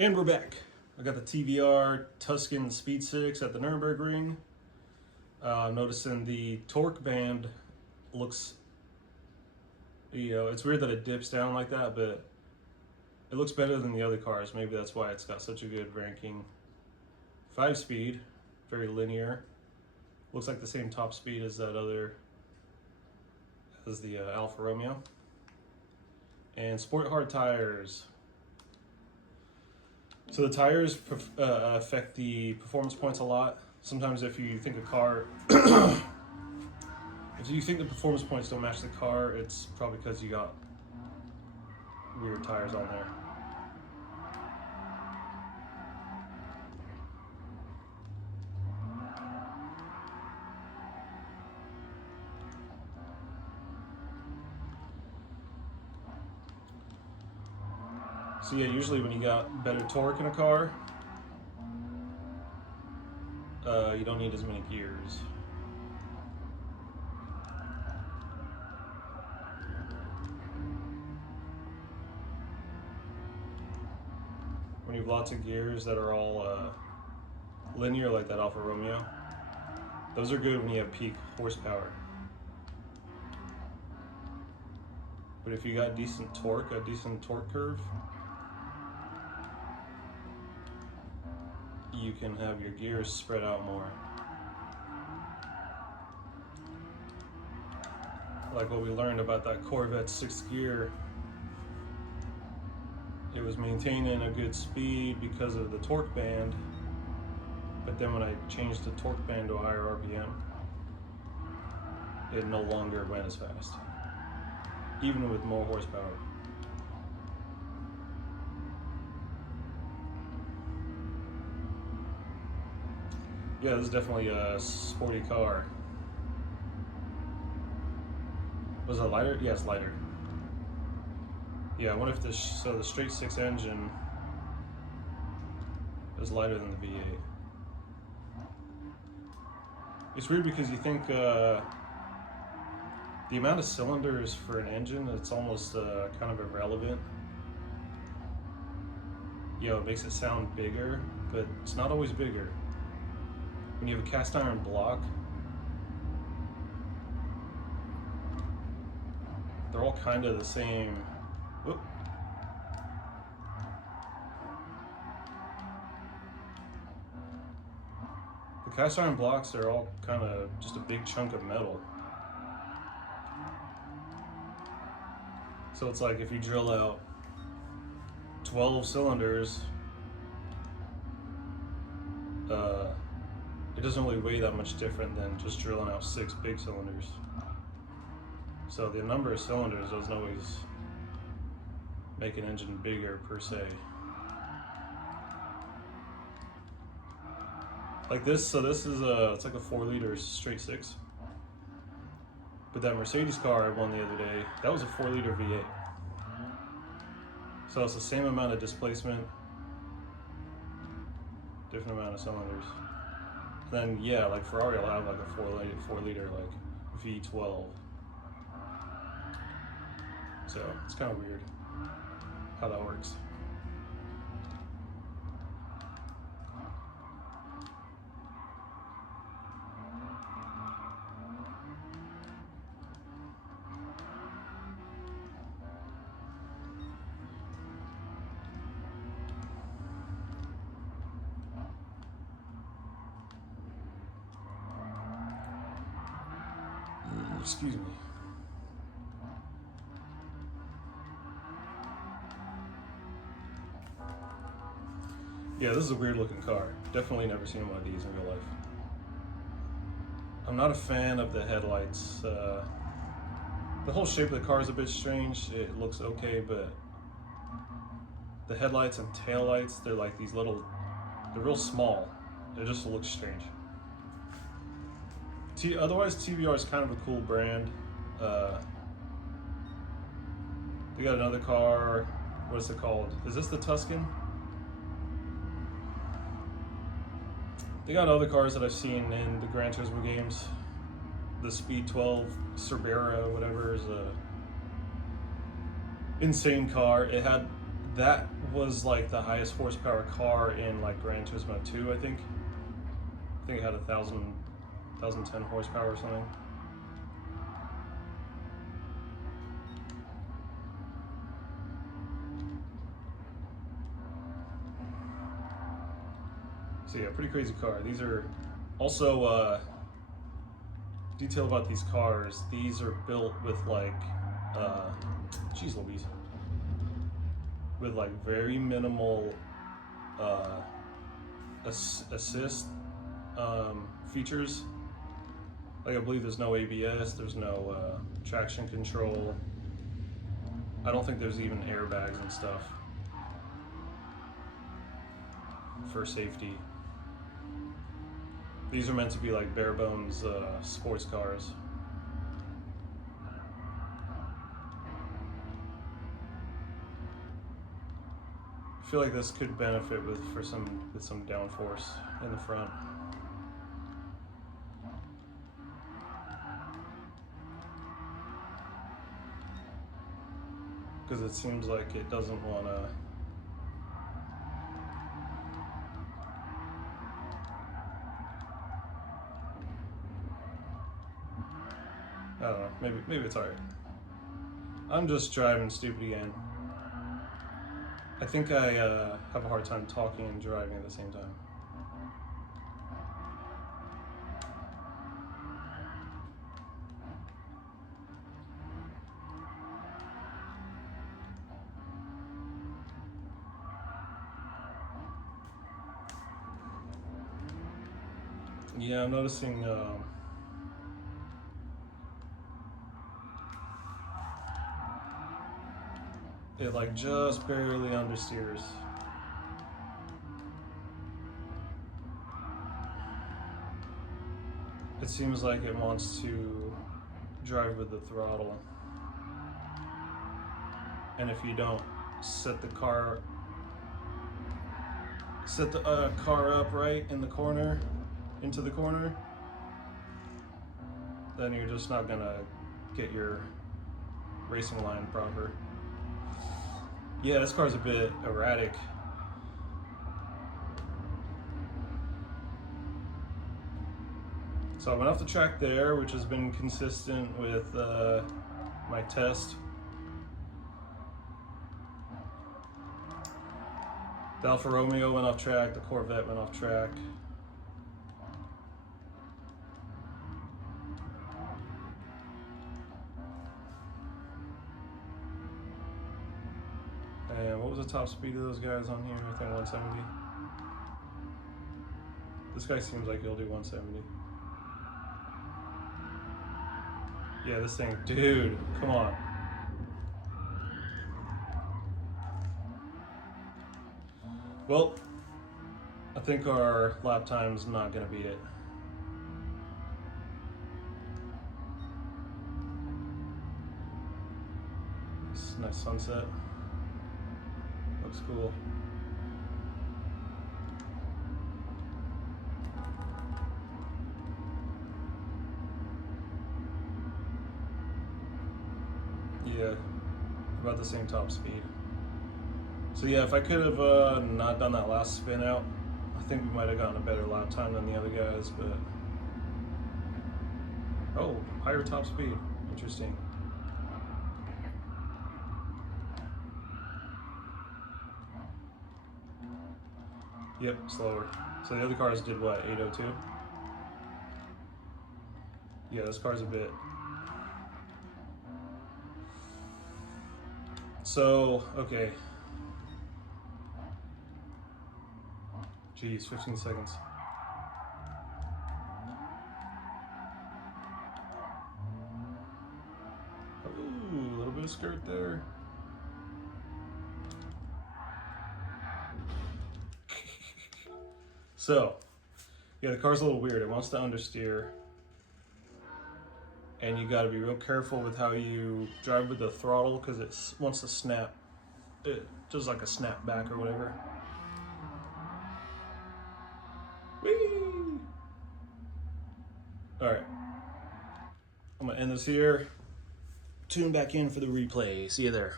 And we're back. I got the TVR Tuscan Speed 6 at the Nürburgring. Noticing the torque band looks, it's weird that it dips down like that, but it looks better than the other cars. Maybe that's why it's got such a good ranking. 5-speed, very linear. Looks like the same top speed as that other, as the Alfa Romeo. And sport hard tires. So the tires affect the performance points a lot. Sometimes if you think a car, if you think the performance points don't match the car, it's probably because you got weird tires on there. So yeah, usually when you got better torque in a car, you don't need as many gears. When you have lots of gears that are all linear, like that Alfa Romeo, those are good when you have peak horsepower. But if you got decent torque, a decent torque curve, you can have your gears spread out more. Like what we learned about that Corvette 6th gear, it was maintaining a good speed because of the torque band, but then when I changed the torque band to a higher RPM, it no longer went as fast, even with more horsepower. Yeah, this is definitely a sporty car. Was it lighter? Yeah, it's lighter. Yeah, I wonder if this, so the straight 6 engine is lighter than the V8. It's weird because you think the amount of cylinders for an engine, it's almost kind of irrelevant. It makes it sound bigger, but it's not always bigger. When you have a cast iron block, they're all kind of the same. Whoop. The cast iron blocks are all kind of just a big chunk of metal. So it's like if you drill out 12 cylinders, it doesn't really weigh that much different than just drilling out 6 big cylinders. So the number of cylinders doesn't always make an engine bigger per se. Like this, so this is it's like a 4-liter straight 6. But that Mercedes car I won the other day, that was a 4-liter V8. So it's the same amount of displacement, different amount of cylinders. Then yeah, like Ferrari will have like a 4-liter like V12. So it's kind of weird how that works. Excuse me. Yeah, this is a weird looking car. Definitely never seen one of these in real life. I'm not a fan of the headlights. The whole shape of the car is a bit strange. It looks okay, but the headlights and taillights, they're like these little, they're real small. They just look strange. Otherwise, TVR is kind of a cool brand. They got another car. What is it called? Is this the Tuscan? They got other cars that I've seen in the Gran Turismo games. The Speed 12 Cerbera, whatever, is a insane car. It had that was like the highest horsepower car in like Gran Turismo 2, I think. I think it had 1,010 horsepower or something. So yeah, pretty crazy car. These are also, detail about these cars, these are built with like, geez Louise, with like very minimal assist features. Like I believe there's no ABS, there's no traction control. I don't think there's even airbags and stuff for safety. These are meant to be like bare bones sports cars. I feel like this could benefit with some downforce in the front. Because it seems like it doesn't want to. I don't know, maybe it's alright. I'm just driving stupid again. I think I have a hard time talking and driving at the same time. Yeah, I'm noticing it like just barely understeers. It seems like it wants to drive with the throttle. And if you don't set the car up right in the corner, into the corner, then you're just not gonna get your racing line proper. Yeah, this car's a bit erratic. So I went off the track there, which has been consistent with my test. The Alfa Romeo went off track, the Corvette went off track. And what was the top speed of those guys on here? I think 170. This guy seems like he'll do 170. Yeah, this thing, dude, come on. Well, I think our lap time's not gonna beat it. Nice sunset. Looks cool. Yeah, about the same top speed. So yeah, if I could have not done that last spin out, I think we might have gotten a better lap time than the other guys, but... Oh, higher top speed, interesting. Yep, slower. So the other cars did what, 802? Yeah, this car's a bit. So, okay. Geez, 15 seconds. Ooh, a little bit of skirt there. So, yeah, the car's a little weird. It wants to understeer. And you gotta be real careful with how you drive with the throttle because it wants to snap. It does like a snap back or whatever. Whee! All right, I'm gonna end this here. Tune back in for the replay. See you there.